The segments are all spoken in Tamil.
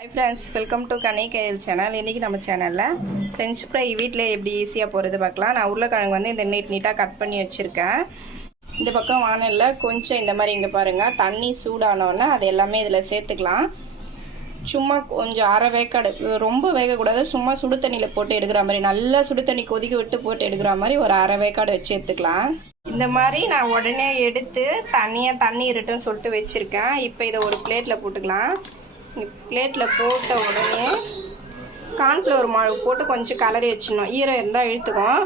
Hi friends, welcome to Kani KL channel. இன்னைக்கு நம்ம சேனல்ல French fry வீட்ல எப்படி ஈஸியா போறது பார்க்கலாம். நான் உருளைக்கிழங்கு வந்து இந்த நீட்டா கட் பண்ணி வச்சிருக்கேன். இந்த பக்கம் வாணல்ல கொஞ்சம் இந்த மாதிரி இங்க பாருங்க தண்ணி சூடானோனே அது எல்லாமே இதல சேர்த்துக்கலாம். சும்மா கொஞ்சம் அரை வேக்காடு ரொம்ப வேக கூடாது. சும்மா சுடு தண்ணில போட்டு எடுக்கிற மாதிரி நல்லா சுடு தண்ணி கொதிக்க விட்டு போட்டு எடுக்கிற மாதிரி ஒரு அரை வேக்காடு வச்சு எடுத்துக்கலாம். இந்த மாதிரி நான் உடனே எடுத்து தண்ணி இருட்டுன்னு சொல்லிட்டு வச்சிருக்கேன். இப்போ இத ஒரு பிளேட்ல போட்டுக்கலாம். பிளேட்ல போட்ட உடனே கார்ன்ஃப்ளவர் மாவு போட்டு கொஞ்சம் கலரி வச்சிடணும். ஈரம் இருந்தால் இழுத்துக்கும்.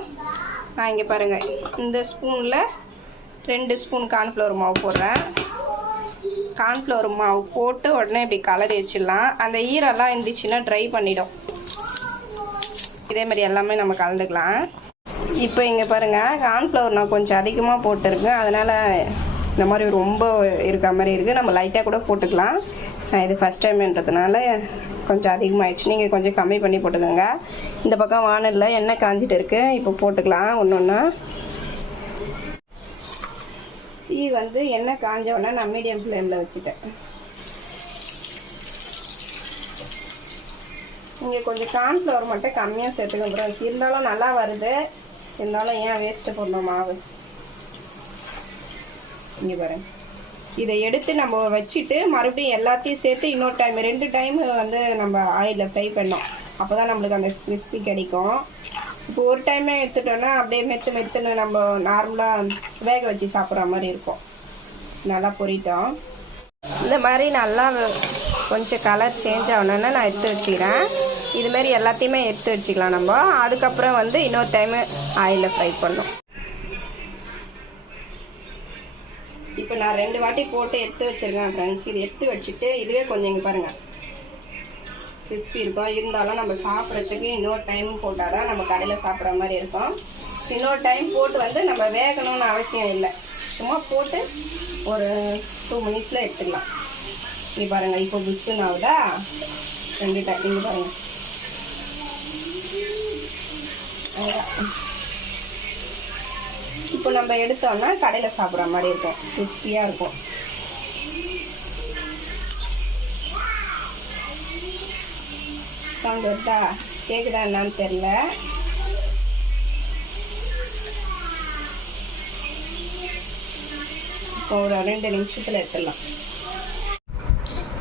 நான் இங்கே பாருங்க இந்த ஸ்பூனில் 2 ஸ்பூன் கார்ன்ஃப்ளவர் மாவு போடுறேன். கார்ன்ஃப்ளவர் மாவு போட்டு உடனே இப்படி கலரி வச்சிடலாம். அந்த ஈரெல்லாம் இருந்துச்சுன்னா ட்ரை பண்ணிடும். இதே மாதிரி எல்லாமே நம்ம கலந்துக்கலாம். இப்போ இங்கே பாருங்க கார்ன்ஃப்ளவர் நான் கொஞ்சம் அதிகமாக போட்டிருக்கேன். அதனால இந்த மாதிரி ரொம்ப இருக்க மாதிரி இருக்குது. நம்ம லைட்டாக கூட போட்டுக்கலாம். நான் இது ஃபஸ்ட் டைம்ன்றதுனால கொஞ்சம் அதிகமாகிடுச்சு. நீங்கள் கொஞ்சம் கம்மி பண்ணி போட்டுக்கோங்க. இந்த பக்கம் வானல்ல எண்ணெய் காஞ்சிட்டு இருக்கு. இப்போ போட்டுக்கலாம் ஒன்று ஒன்றா. தீ வந்து எண்ணெய் காஞ்ச உடனே நான் மீடியம் ஃப்ளேமில் வச்சுட்டேன். நீங்கள் கொஞ்சம் கார்ன்ஃப்ளவர் மட்டும் கம்மியாக சேர்த்துக்கோங்க. இருந்தாலும் நல்லா வருது. இருந்தாலும் ஏன் வேஸ்ட்டு போடணும் மாவு. இங்கே பாருங்க இதை எடுத்து நம்ம வச்சுட்டு மறுபடியும் எல்லாத்தையும் சேர்த்து இன்னொரு டைம் 2 டைம் வந்து நம்ம ஆயிலில் ஃப்ரை பண்ணோம். அப்போ தான் நம்மளுக்கு அந்த கிறிஸ்பி கிடைக்கும். இப்போ ஒரு டைமே எடுத்துட்டோன்னா அப்படியே மெத்துன்னு நம்ம நார்மலாக வேக வச்சு சாப்பிட்ற மாதிரி இருக்கும். நல்லா பொரிட்டோம். இந்த மாதிரி நல்லா கொஞ்சம் கலர் சேஞ்ச் ஆகணுன்னா நான் எடுத்து வச்சுக்கிறேன். இதுமாரி எல்லாத்தையுமே எடுத்து வச்சுக்கலாம் நம்ம. அதுக்கப்புறம் வந்து இன்னொரு டைமு ஆயிலில் ஃப்ரை பண்ணோம். இப்போ நான் 2 வாட்டி போட்டு எடுத்து வச்சிருக்கேன் ஃப்ரெண்ட்ஸ். இது எடுத்து வச்சுட்டு இதுவே கொஞ்சம் இங்கே பாருங்கள் கிறிஸ்பி இருக்கும். இருந்தாலும் நம்ம சாப்பிட்றதுக்கு இன்னொரு டைம் போட்டால் தான் நம்ம கடையில் சாப்பிட்ற மாதிரி இருக்கும். இன்னொரு டைம் போட்டு வந்து நம்ம வேகணும்னு அவசியம் இல்லை. சும்மா போட்டு ஒரு 2 மினிட்ஸில் எடுத்துக்கலாம். இங்கே பாருங்கள் இப்போ புஷ்ஷுன்னு ஆகுதா 2 டைம். இங்கே பாருங்கள் இப்போ நம்ம எடுத்தோம்னா கடையில் சாப்பிட்ற மாதிரி இருக்கும். கிறிஸ்பியாக இருக்கும். சவுண்ட் வருதா கேட்குதா என்னன்னு தெரியல. இப்போ ஒரு 2 நிமிஷத்தில் எடுத்துடலாம்.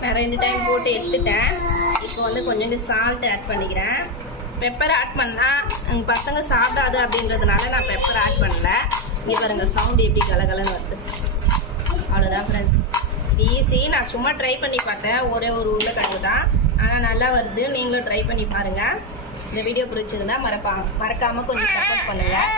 நான் 2 டைம் போட்டு எடுத்துட்டேன். இப்போ வந்து கொஞ்சோண்டு சால்ட் ஆட் பண்ணிக்கிறேன். பெப்பர் ஆட் பண்ணால் எங்கள் பசங்க சாப்பிடாது அப்படின்றதுனால நான் பெப்பர் ஆட் பண்ணல. இங்கே பாருங்கள் சவுண்டு எப்படி கலகலன்னு வருது. அவ்வளோதான் ஃப்ரெண்ட்ஸ். இது ஈஸி. நான் சும்மா ட்ரை பண்ணி பார்த்தேன். ஒரே ஒரு உருளைக்கிழங்கு தான். ஆனால் நல்லா வருது. நீங்களும் ட்ரை பண்ணி பாருங்கள். இந்த வீடியோ பிடிச்சதுன்னா மறக்காமல் கொஞ்சம் சப்போர்ட் பண்ணுங்கள்.